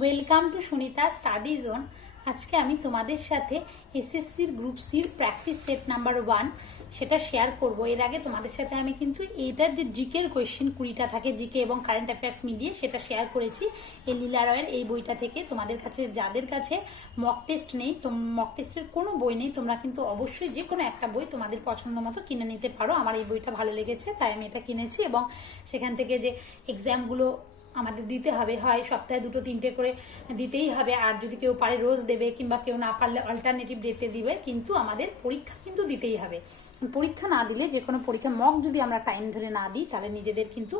Welcome to Sunita study zone. আজকে আমি তোমাদের সাথে এসএসসির গ্রুপ সির প্র্যাকটিস সেট নাম্বার 1 সেটা শেয়ার করব। এর আগে তোমাদের সাথে আমি কিন্তু এইটার যে জিকের কোয়েশ্চেন 20টা থাকে, জিকে এবং কারেন্ট অ্যাফেয়ার্স মিলিয়ে, সেটা শেয়ার করেছি এই লীলা রয়ের এই বইটা থেকে। তোমাদের কাছে যাদের কাছে মক টেস্ট নেই, মক টেস্টের কোনো বই নেই, তোমরা কিন্তু অবশ্যই যে কোনো একটা বই তোমাদের পছন্দ মতো কিনে নিতে পারো। আমার এই বইটা ভালো লেগেছে তাই আমি এটা কিনেছি, এবং সেখান থেকে যে এক্সামগুলো আমাদের দিতে হবে, হয় সপ্তাহে 2-3টে করে দিতেই হবে, আর যদি কেউ পারে রোজ দেবে, কিংবা কেউ না পারলে অল্টারনেটিভ ডেতে দিবে, কিন্তু আমাদের পরীক্ষা কিন্তু দিতেই হবে। পরীক্ষা না দিলে, যে কোনো পরীক্ষা মক যদি আমরা টাইম ধরে না দিই, তাহলে নিজেদের কিন্তু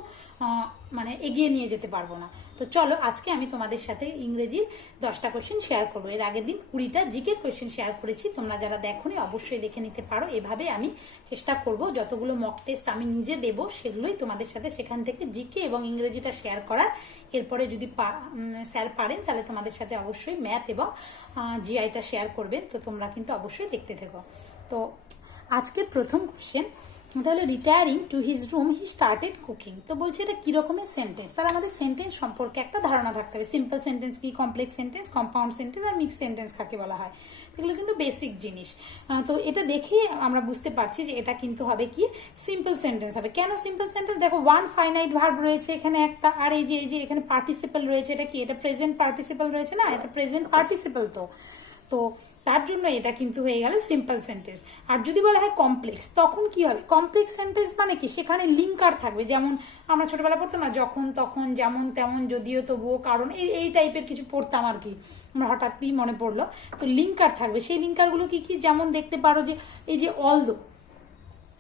মানে এগিয়ে নিয়ে যেতে পারবো না। তো চলো, আজকে আমি তোমাদের সাথে ইংরেজির 10টা কোয়েশ্চেন শেয়ার করবো। এর আগের দিন 20টা জিকের কোয়েশ্চেন শেয়ার করেছি, তোমরা যারা দেখোনি অবশ্যই দেখে নিতে পারো। এভাবে আমি চেষ্টা করব যতগুলো মক টেস্ট আমি নিজে দেবো সেগুলোই তোমাদের সাথে সেখান থেকে জিকে এবং ইংরেজিটা শেয়ার করার। এরপরে যদি স্যার পারেন তাহলে তোমাদের সাথে অবশ্যই ম্যাথ এবং জিআইটা শেয়ার করবেন। তো তোমরা কিন্তু অবশ্যই দেখতে থেকো। তো আজকের প্রথম কোশ্চেন, এটা হলো retiring to his room he started cooking. তো বলছে এটা কি রকমের সেন্টেন্স, তাহলে আমাদের সেন্টেন্স সম্পর্কে একটা ধারণা থাকতে হবে। সিম্পল সেন্টেন্স কি, কমপ্লেক্স সেন্টেন্স, কম্পাউন্ড সেন্টেন্স আর মিক্স সেন্টেন্স কাকে বলা হয়, এগুলো কিন্তু বেসিক জিনিস। তো এটা দেখেই আমরা বুঝতে পারছি যে এটা কিন্তু হবে কি, সিম্পল সেন্টেন্স হবে। কেন সিম্পল সেন্টেন্স? দেখো, ওয়ান ফাইনাইট ভার্ব রয়েছে এখানে একটা, আর এই যে এখানে পার্টিসিপল রয়েছে। এটা কি, এটা প্রেজেন্ট পার্টিসিপল রয়েছে না, এটা প্রেজেন্ট পার্টিসিপল। তো তার জন্য এটা কিন্তু হয়ে গেল সিম্পল সেন্টেন্স। আর যদি বলা হয় কমপ্লেক্স, তখন কি হবে? কমপ্লেক্স সেন্টেন্স মানে কি, সেখানে লিঙ্কার থাকবে। যেমন আমরা ছোটবেলা পড়তাম না, যখন তখন, যেমন তেমন, যদিও তবুও, কারণ, এই টাইপের কিছু পড়তাম আর কি, আমরা হঠাৎই মনে পড়লো। তো লিঙ্কার থাকবে। সেই লিঙ্কারগুলো কি কি, যেমন দেখতে পারো যে এই যে অলদো,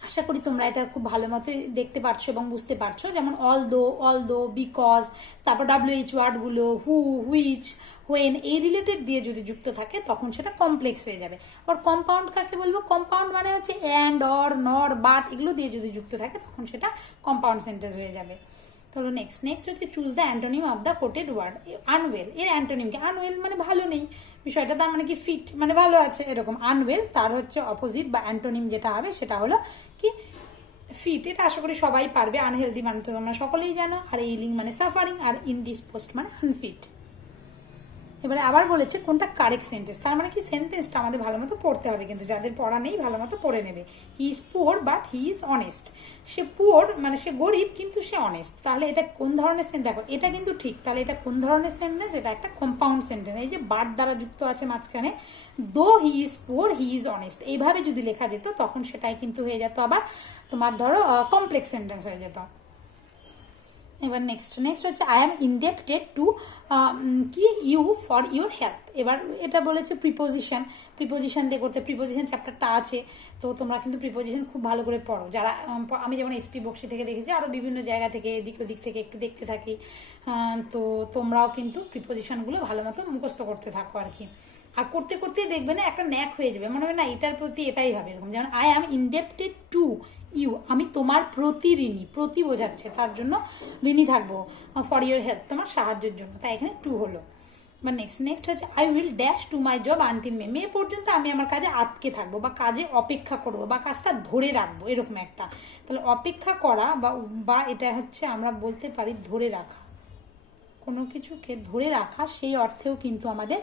আশা করি তোমরা এটা খুব ভালো মতো দেখতে পারছো এবং বুঝতে পারছো। যেমন অলদো, বিকজ, তারপর WH ওয়ার্ডগুলো, হু, হুইচ, হোয়েন, এই রিলেটেড দিয়ে যদি যুক্ত থাকে তখন সেটা কমপ্লেক্স হয়ে যাবে। আর কম্পাউন্ড কাকে বলবো? কম্পাউন্ড মানে হচ্ছে অ্যান্ড, অর, নর, বাট, এগুলো দিয়ে যদি যুক্ত থাকে তখন সেটা কম্পাউন্ড সেন্টেন্স হয়ে যাবে। তাহলে নেক্সট হচ্ছে choose the antonym of the quoted word. Unwell এর অ্যান্টোনিম কি? আনওয়েল মানে ভালো নেই বিষয়টা, তার মানে কি ফিট মানে ভালো আছে এরকম। আনওয়েল তার হচ্ছে অপোজিট বা অ্যান্টোনিম যেটা হবে সেটা হলো কি, ফিট। এটা আশা করি সবাই পারবে। আনহেলদি মানে তো তোমরা সকলেই জানো, আর এইলিং মানে সাফারিং, আর ইনডিসপোজড মানে আনফিট। এবারে আবার বলেছে কোনটা কারেক্ট সেন্টেন্স, তার মানে কি সেন্টেন্সটা আমাদের ভালো মতো পড়তে হবে, কিন্তু যাদের পড়া নেই ভালো মতো পড়ে নেবে। He is poor but he is honest. Say poor মানে সে গরিব কিন্তু সে অনেস্ট। তাহলে এটা কোন ধরনের সেন্টেন্স? দেখো, এটা কিন্তু ঠিক। তাহলে এটা কোন ধরনের সেন্টেন্স? এটা একটা কম্পাউন্ড সেন্টেন্স। এই যে বাট দ্বারা যুক্ত আছে মাঝখানে, দো he is poor he is honest, এইভাবে যদি লেখা যেত তখন সেটাই কিন্তু হয়ে যেত আবার তোমার ধরো কমপ্লেক্স সেন্টেন্স হয়ে যেত। এবার নেক্সট হচ্ছে আই এম ইনডেপ্টেড টু কি ইউ ফর ইউর হেল্প। এবার এটা বলেছে প্রিপোজিশন দিয়ে করতে। প্রিপোজিশন চ্যাপ্টারটা আছে, তো তোমরা কিন্তু প্রিপোজিশন খুব ভালো করে পড়ো। যারা আমি যেমন এসপি বক্সি থেকে দেখেছি, আরও বিভিন্ন জায়গা থেকে এদিক ওদিক থেকে একটু দেখতে থাকি, তো তোমরাও কিন্তু প্রিপোজিশনগুলো ভালো মতো মুখস্থ করতে থাকো আর কি। আর করতে করতে দেখবে না একটা ন্যাক হয়ে যাবে, মনে হবে না এটার প্রতি এটাই হবে এরকম। যেমন I am indebted to you, আমি তোমার প্রতি ঋণী, প্রতি বোঝাচ্ছে, তার জন্য ঋণী থাকবো। ফর ইউর হেল্প, তোমার সাহায্যের জন্য, তাই এখানে টু হলো। বা নেক্সট হচ্ছে I will dash to my job until May পর্যন্ত আমি আমার কাজে আটকে থাকবো, বা কাজে অপেক্ষা করবো, বা কাজটা ধরে রাখবো, এরকম একটা। তাহলে অপেক্ষা করা বা এটা হচ্ছে আমরা বলতে পারি ধরে রাখা, কোনো কিছুকে ধরে রাখা, সেই অর্থেও কিন্তু আমাদের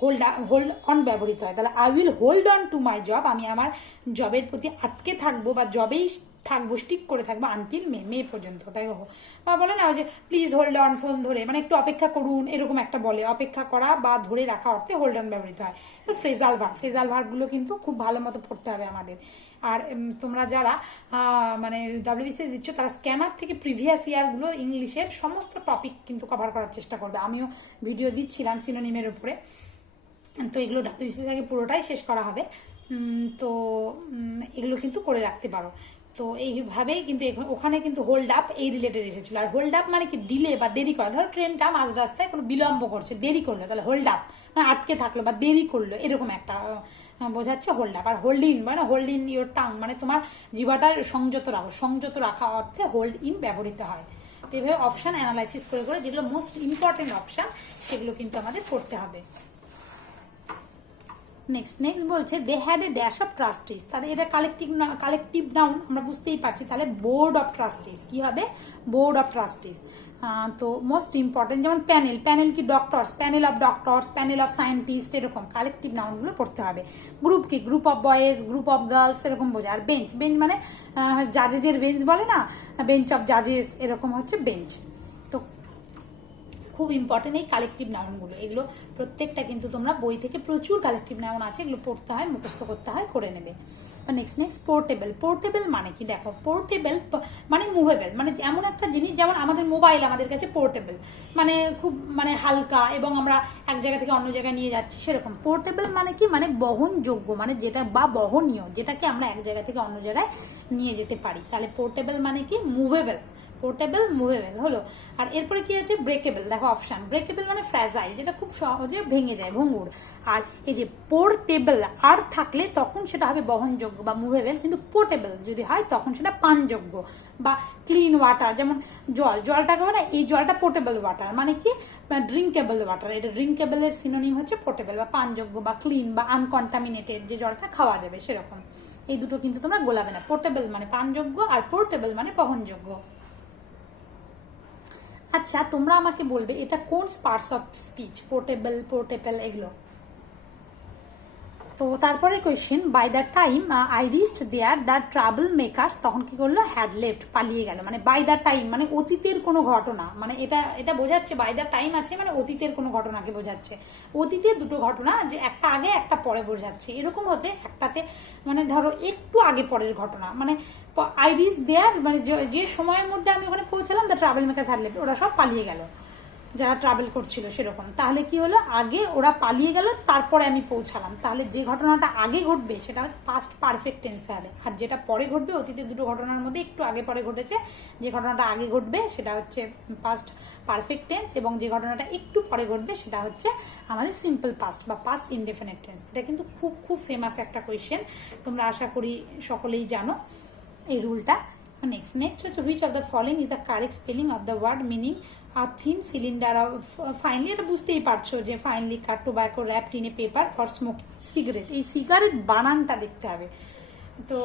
হোল্ড অন ব্যবহৃত হয়। তাহলে I will hold on two my job, আমি আমার জবের প্রতি আটকে থাকবো বা জবেই থাকবো, স্টিক করে থাকবো আনটিল মে পর্যন্ত। তাই বা বলে না যে প্লিজ হোল্ড অন, ফোন ধরে, মানে একটু অপেক্ষা করুন, এরকম একটা বলে। অপেক্ষা করা বা ধরে রাখা অর্থে হোল্ড অন ব্যবহৃত হয়। ফ্রেজাল ভার্বগুলো কিন্তু খুব ভালো মতো পড়তে হবে আমাদের। আর তোমরা যারা মানে WBCS দিচ্ছ, তারা স্ক্যানার থেকে প্রিভিয়াস ইয়ারগুলো ইংলিশের সমস্ত টপিক কিন্তু কভার করার চেষ্টা করবে। আমিও ভিডিও দিচ্ছিলাম সিনোনিমের উপরে, তো এগুলো WBCS আগে পুরোটাই শেষ করা হবে। তো এগুলো কিন্তু করে রাখতে পারো। তো এইভাবেই কিন্তু ওখানে কিন্তু হোল্ড আপ এই রিলেটেড এসেছিলো। আর হোল্ড আপ মানে কি, ডিলে বা দেরি করা। ধরো ট্রেনটা মাঝ রাস্তায় কোনো বিলম্ব করছে, দেরি করলো, তাহলে হোল্ড আপ মানে আটকে থাকলো বা দেরি করলো, এরকম একটা বোঝাচ্ছে হোল্ড আপ। আর হোল্ড ইন মানে হোল্ড ইন ইউর টাং, মানে তোমার জিহ্বাটা সংযত রাখা অর্থে হোল্ড ইন ব্যবহৃত হয়। তো এইভাবে অপশান অ্যানালাইসিস করে যেগুলো মোস্ট ইম্পর্টেন্ট অপশান সেগুলো কিন্তু আমাদের পড়তে হবে। নেক্সট বলছে they had a dash of trustees. তাহলে এটা কালেকটিভ নাউন আমরা বুঝতেই পারছি। তাহলে বোর্ড অফ ট্রাস্টিস কি হবে? Board of trustees. তো মোস্ট ইম্পর্টেন্ট যেমন প্যানেল, প্যানেল কি doctors, panel of doctors, panel of scientist, এরকম কালেকটিভ নাউনগুলো পড়তে হবে। গ্রুপ কি group of boys, group of girls, এরকম বোঝা। আর বেঞ্চ, বেঞ্চ মানে জাজেজের বেঞ্চ বলে না, বেঞ্চ অফ জাজেস, এরকম হচ্ছে বেঞ্চ। তো খুব ইম্পর্টেন্ট এই কালেকটিভ নাউনগুলো, এগুলো প্রত্যেকটা কিন্তু তোমরা বই থেকে প্রচুর কালেকটিভ নাউন আছে, এগুলো পড়তে হয়, মুখস্থ করতে হয়, করে নেবে। Next portable. পোর্টেবল মানে কি দেখো, পোর্টেবল মানে মুভেবল, মানে এমন একটা জিনিস যেমন আমাদের মোবাইল আমাদের কাছে পোর্টেবল, মানে খুব মানে হালকা এবং আমরা এক জায়গা থেকে অন্য জায়গায় নিয়ে যাচ্ছি, সেরকম। পোর্টেবল মানে কি, মানে বহনযোগ্য, মানে যেটা বা বহনীয়, যেটাকে আমরা এক জায়গা থেকে অন্য জায়গায় নিয়ে যেতে পারি। তাহলে পোর্টেবল মানে কি মুভেবল, পোর্টেবল মুভেবল হলো। আর এরপরে কি আছে ব্রেকেবল, দেখো অপশন। ব্রেকেবল মানে ফ্র্যাজাইল, যেটা খুব সহজে ভেঙে যায়, ভঙ্গুর। আর এই যে পোর্টেবল আর থাকলে তখন সেটা হবে বহনযোগ্য বা মুভেবল, কিন্তু পোর্টেবল যদি হয় তখন সেটা পানযোগ্য বা ক্লিন ওয়াটার, যেমন জল, জলটাকে বলে এই জলটা পোর্টেবল ওয়াটার, মানে কি ড্রিঙ্কেবল ওয়াটার, এটা ড্রিঙ্কেবলের সিনোনিম হচ্ছে পোর্টেবল বা পানযোগ্য বা ক্লিন বা আনকন্টামিনেটেড, যে জলটা খাওয়া যাবে সেরকম। এই দুটো কিন্তু তোমরা গোলাবে না, পোর্টেবল মানে পানযোগ্য আর পোর্টেবল মানে বহনযোগ্য। আচ্ছা তোমরা আমাকে বলবে এটা কোন parts of speech, portable, portable, এগুলো। তো তারপরে question, by the time I reached there the travel makers, তখন কি করলো, হ্যাড লেফট, পালিয়ে গেল। মানে বাই দ্য টাইম মানে অতীতের কোনো ঘটনা, মানে এটা বোঝাচ্ছে, বাই দ্য টাইম আছে মানে অতীতের কোনো ঘটনাকে বোঝাচ্ছে। অতীতের দুটো ঘটনা, যে একটা আগে একটা পরে বোঝাচ্ছে, এরকম হতে একটাতে মানে ধরো একটু আগে পরের ঘটনা, মানে আই রিচ দেয়ার মানে যে সময়ের মধ্যে আমি ওখানে পৌঁছালাম, the travel makers had left, ওরা সব পালিয়ে গেল যারা ট্রাভেল করছিল সেরকম। তাহলে কি হলো, আগে ওরা পালিয়ে গেল তারপরে আমি পৌঁছালাম, তাহলে যে ঘটনাটা আগে ঘটবে সেটা পাস্ট পারফেক্ট টেন্সে হবে, আর যেটা পরে ঘটবে, অতীতের দুটো ঘটনার মধ্যে একটু আগে পরে ঘটেছে, যে ঘটনাটা আগে ঘটবে সেটা হচ্ছে পাস্ট পারফেক্ট টেন্স, এবং যে ঘটনাটা একটু পরে ঘটবে সেটা হচ্ছে আমাদের সিম্পল পাস্ট বা পাস্ট ইনডেফিনিট টেন্স। এটা কিন্তু খুব খুব ফেমাস একটা কোয়েশ্চেন, তোমরা আশা করি সকলেই জানো এই রুলটা। নেক্সট হচ্ছে which of the following is the correct spelling of the word meaning a thin cylinder of finely, এটা বুঝতেই পারছো যে finely cut tobacco wrapped in a paper for smoking cigarette, এই সিগারেট বানানটা দেখতে হবে। তো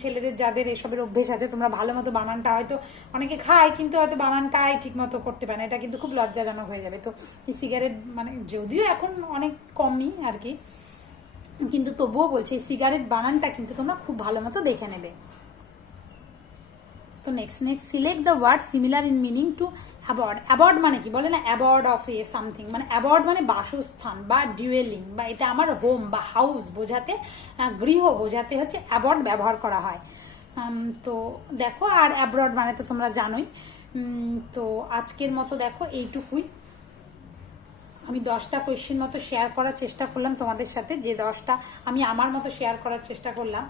ছেলেদের যাদের এসবের অভ্যেস আছে, তোমরা ভালো মতো বানানটা, হয়তো অনেকে খায় কিন্তু হয়তো বানানটাই ঠিক মতো করতে পারে না, এটা কিন্তু খুব লজ্জাজনক হয়ে যাবে। তো এই সিগারেট মানে যদিও এখন অনেক কমই আর কি, কিন্তু তবুও বলছি এই সিগারেট বানানটা কিন্তু তোমরা খুব ভালো মতো দেখে নেবে। তো next select the word similar in meaning to abode. Abode মানে কি, বলে না অ্যাবর্ড অফ এ সামথিং, মানে অ্যাবর্ড মানে বাসস্থান বা ডুয়েলিং, বা এটা আমার হোম বা হাউস বোঝাতে, গৃহ বোঝাতে হচ্ছে অ্যাবর্ড ব্যবহার করা হয়। তো দেখো, আর অ্যাব্রড মানে তো তোমরা জানোই। তো আজকের মতো দেখো এইটুকুই, আমি 10টা কোয়েশ্চেন মতো শেয়ার করার চেষ্টা করলাম তোমাদের সাথে, যে 10টা আমি আমার মতো শেয়ার করার চেষ্টা করলাম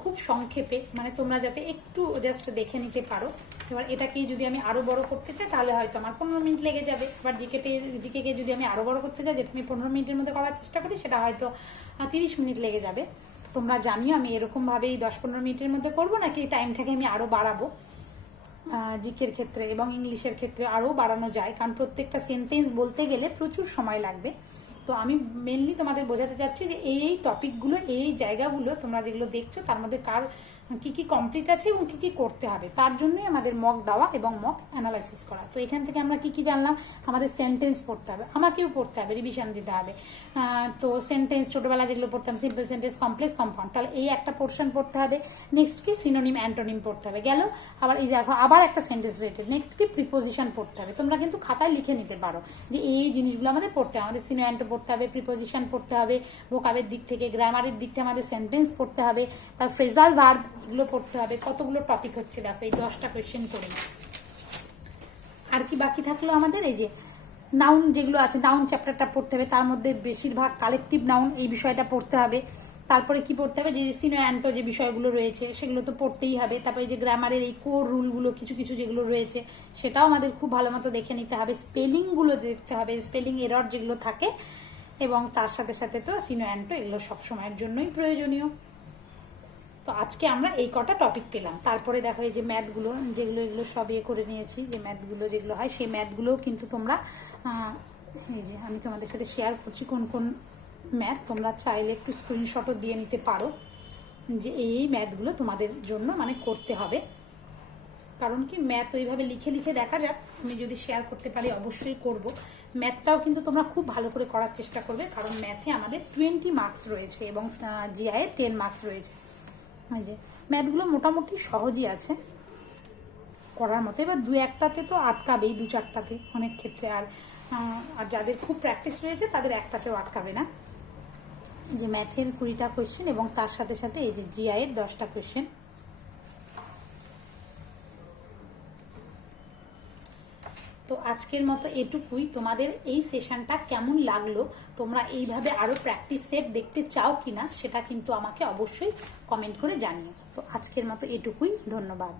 খুব সংক্ষেপে, মানে তোমরা যাতে একটু জাস্ট দেখে নিতে পারো। এবার এটাকে যদি আমি আরও বড় করতে চাই তাহলে হয়তো আমার 15 মিনিট লেগে যাবে। এবার জিকেকে যদি আমি আরও বড় করতে চাই, যেটা আমি 15 মিনিটের মধ্যে করার চেষ্টা করি, সেটা হয়তো 30 মিনিট লেগে যাবে। তোমরা জানিও আমি এরকমভাবেই 10-15 মিনিটের মধ্যে করবো, নাকি টাইমটাকে আমি আরও বাড়াবো। জিকের ক্ষেত্রে এবং ইংলিশের ক্ষেত্রে আরও বাড়ানো যায়, কারণ প্রত্যেকটা সেন্টেন্স বলতে গেলে প্রচুর সময় লাগবে। তো আমি মেনলি তোমাদের বোঝাতে চাচ্ছি যে এই টপিকগুলো, এই জায়গাগুলো তোমরা যেগুলো দেখছো তার মধ্যে কার কি কি কমপ্লিট আছে এবং কি কি করতে হবে, তার জন্যই আমাদের মক দেওয়া এবং মক অ্যানালাইসিস করা। তো এখান থেকে আমরা কি কি জানলাম, আমাদের সেন্টেন্স পড়তে হবে, আমাকেও পড়তে হবে, রিভিশন দিতে হবে। তো সেন্টেন্স ছোটোবেলা যেগুলো পড়তাম, সিম্পল সেন্টেন্স, কমপ্লেক্স, কম্পাউন্ড, তাহলে এই একটা পোর্শন পড়তে হবে। নেক্সট কি সিনোনিম, অ্যান্টোনিম পড়তে হবে, গেল। আবার এই দেখো আবার একটা সেন্টেন্স রিলেটেড। নেক্সট কি প্রিপোজিশন পড়তে হবে, তোমরা কিন্তু খাতায় লিখে নিতে পারো যে এই জিনিসগুলো আমাদের পড়তে হবে। আমাদের সিনো অ্যান্টো পড়তে হবে, প্রিপোজিশন পড়তে হবে, ভোকাবের দিক থেকে, গ্রামারের দিক থেকে আমাদের সেন্টেন্স পড়তে হবে, তার ফ্রেজাল ভার্ব এগুলো পড়তে হবে। কতগুলো টপিক হচ্ছে দেখো, এই 10টা কোয়েশ্চেন করে। আর কি বাকি থাকলো আমাদের, এই যে নাউন যেগুলো আছে, নাউন চ্যাপ্টারটা পড়তে হবে, তার মধ্যে বেশিরভাগ কালেকটিভ নাউন, এই বিষয়টা পড়তে হবে। তারপরে কি পড়তে হবে, যে সিনো অ্যান্টো যে বিষয়গুলো রয়েছে সেগুলো তো পড়তেই হবে। তারপরে যে গ্রামারের এই কোর রুলগুলো কিছু কিছু যেগুলো রয়েছে সেটাও আমাদের খুব ভালো মতো দেখে নিতে হবে। স্পেলিংগুলো দেখতে হবে, স্পেলিং এরর যেগুলো থাকে, এবং তার সাথে সাথে তো সিনো অ্যান্টো এগুলো সবসময়ের জন্যই প্রয়োজনীয়। তো আজকে আমরা এই কটা টপিক পেলাম। তারপরে দেখো এই যে ম্যাথগুলো যেগুলো, এগুলো সব ইয়ে করে নিয়েছি, যে ম্যাথগুলো যেগুলো হয় সেই ম্যাথগুলোও কিন্তু তোমরা, এই যে আমি তোমাদের সাথে শেয়ার করছি কোন কোন ম্যাথ, তোমরা চাইলে একটু স্ক্রিনশটও দিয়ে নিতে পারো যে এই ম্যাথগুলো তোমাদের জন্য মানে করতে হবে। কারণ কি ম্যাথ ওইভাবে লিখে লিখে দেখা যাক, আমি যদি শেয়ার করতে পারি অবশ্যই করব। ম্যাথটাও কিন্তু তোমরা খুব ভালো করে করার চেষ্টা করবে, কারণ ম্যাথে আমাদের 20 মার্কস রয়েছে এবং জিআই 10 মার্কস রয়েছে। এই যে ম্যাথগুলো মোটামুটি সহজই আছে করার মতো। এবার দু একটাতে তো আটকাবেই, দু চারটাতে অনেক ক্ষেত্রে, আর যাদের খুব প্র্যাকটিস রয়েছে তাদের একটাতেও আটকাবে না। যে ম্যাথের 20টা কোয়েশ্চেন এবং তার সাথে সাথে এই যে জিআই এর 10টা কোয়েশ্চেন। তো আজকের মতো এটুকুই। তোমাদের এই সেশনটা কেমন লাগলো, তোমরা এইভাবে আরও প্র্যাকটিস সেট দেখতে চাও কিনা সেটা কিন্তু আমাকে অবশ্যই কমেন্ট করে জানিও। তো আজকের মতো এটুকুই, ধন্যবাদ।